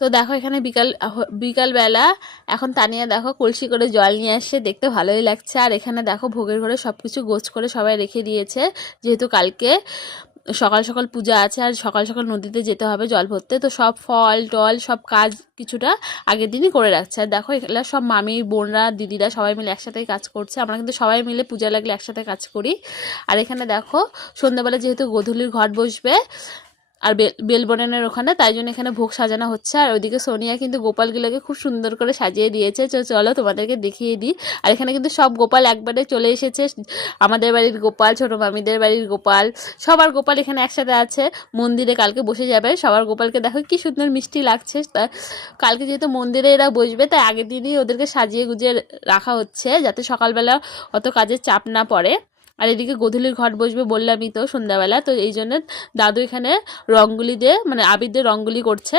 তো দেখো এখানে বিকাল বিকালবেলা এখন তানিয়া দেখো কলসি করে জল নিয়ে আসছে, দেখতে ভালোই লাগছে। আর এখানে দেখো ভোগের ঘরে সব কিছু গোছ করে সবাই রেখে দিয়েছে, যেহেতু কালকে সকাল সকাল পূজা আছে আর সকাল সকাল নদীতে যেতে হবে জল ভরতে। তো সব ফল, টল, সব কাজ কিছুটা আগের দিনই করে রাখছে। আর দেখো এগুলো সব মামি, বোনরা, দিদিরা সবাই মিলে একসাথে কাজ করছে। আমরা কিন্তু সবাই মিলে পূজা লাগলে একসাথে কাজ করি। আর এখানে দেখো সন্ধ্যাবেলা যেহেতু গোধূলির ঘট বসবে আর বেল বেলবনের ওখানে, তাই জন্য এখানে ভোগ সাজানো হচ্ছে। আর ওইদিকে সোনিয়া কিন্তু গোপালগুলোকে খুব সুন্দর করে সাজিয়ে দিয়েছে। চলো তোমাদেরকে দেখিয়ে দিই। আর এখানে কিন্তু সব গোপাল একবারে চলে এসেছে। আমাদের বাড়ির গোপাল, ছোটো মামিদের বাড়ির গোপাল, সবার গোপাল এখানে একসাথে আছে। মন্দিরে কালকে বসে যাবে। সবার গোপালকে দেখো কি সুন্দর মিষ্টি লাগছে। কালকে যেহেতু মন্দিরে এরা বসবে, তাই আগের দিনই ওদেরকে সাজিয়ে গুজিয়ে রাখা হচ্ছে, যাতে সকালবেলা অত কাজের চাপ না পড়ে। আর এদিকে গধূলির ঘট বসবে বললামই তো সন্ধ্যাবেলা, তো এই জন্য দাদু এখানে রঙ্গুলি দিয়ে মানে আবির দিয়ে রঙ্গুলি করছে।